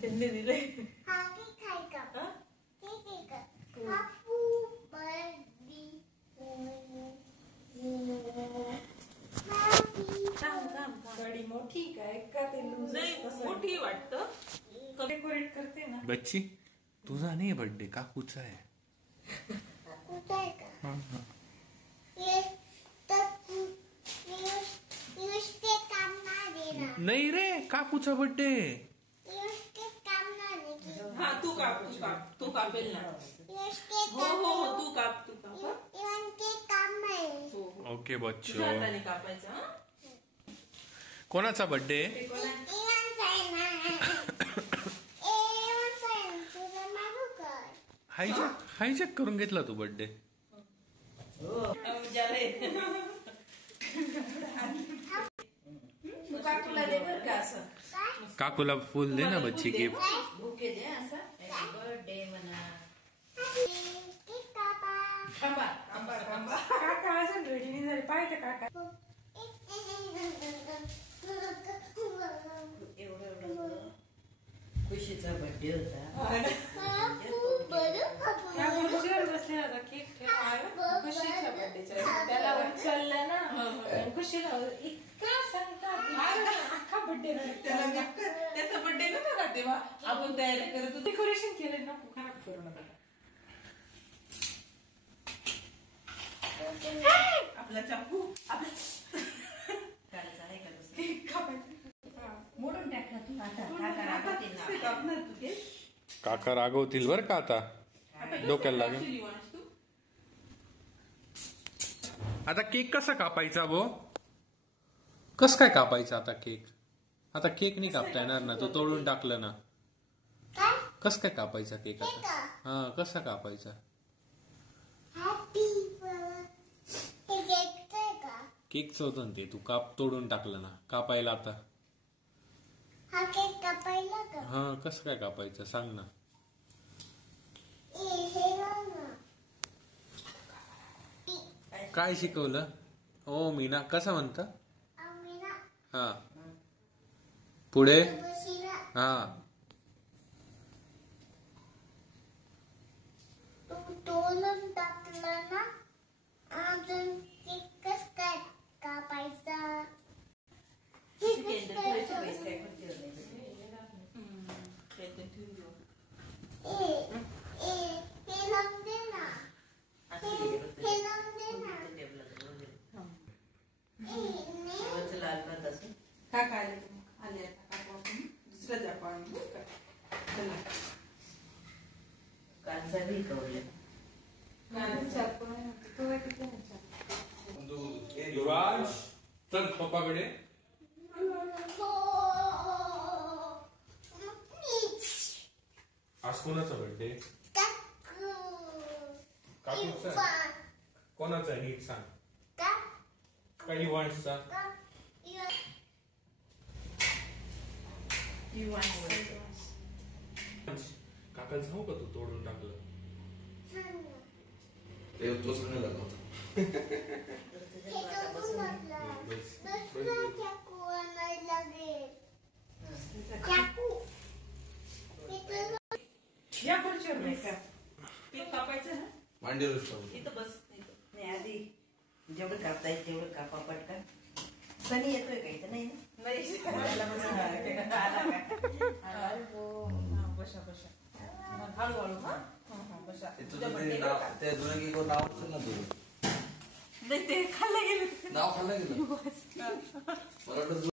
त्यांनी दिले. गाडी मोठी काय का ते मोठी वाटतं. डेकोरेट करते ना. बच्ची तुझा नाही बर्थडे, काकूचा आहे. नाही रे, काकूचा बर्थडे. हा तू कापेल ना. हो तू काप. ओके बच्चो. हाताने कापायचं. कोणाचा बर्थडे? हायजॅक करून घेतला तू बर्थडे. काकूला दे बरं का असं. काकूला फुल दे ना बच्ची, गिफ्ट. बुके दे असं. बर्थडे म्हणा. थांबा. काका असं रेडी नाही झाले पाहिजे काका. एवढं खुशीचा बर्थडे होता. बसले होता केक खुशीच्या बर्थडेच्या. त्याला उचललं ना खुशीला इतका सांगतात अख्खा बर्थडे. त्याचा बर्थडे नव्हता का तेव्हा आपण तयारी करत होतो. डेकोरेशन केलं ना खराब करू नका. आपला चाकू करायचा आहे का मोडून टाकला तू. काका रागवतील बर का आता. डोक्याला लागेल. आता केक कसा कापायचा भो? कस काय कापायचा आता केक? आता केक नाही कापता येणार ना, तो तोडून टाकलं ना. कस काय कापायचा केक आता? हा कसा कापायचा केकच होतं ना ते, तू तोडून टाकलं ना. कापायला आता हा कसं काय कापायचं सांग ना. काय शिकवलं? ओ मीना कसं म्हणता? हा पुढे. हा तोडून टाकलं ना. अजून केकच काय कापायचा. काका आले दुसरं जापान कालचा बी कवले. चल पप्पाकडे. आज कोणाचा बर्थडे? काकूचा. कोणाचा नीट सांग. काही वांशचा. काकाला सांगू का तू तोडून टाकलं? तो सांगायला होता. या खुर्चीवर बसा. केक कापायचं ना मांडीवर इथं बस. नाही आधी जेवढं कापता येईल तेवढं कापा पटकन. सनी येतोय का इथं? नाही बसा हळूहळू. बसा. त्या जुन्या केकवर नाव असेल ना तुझं? नाही ते खाल्लं गेलं. नाव खाल्लं गेलं.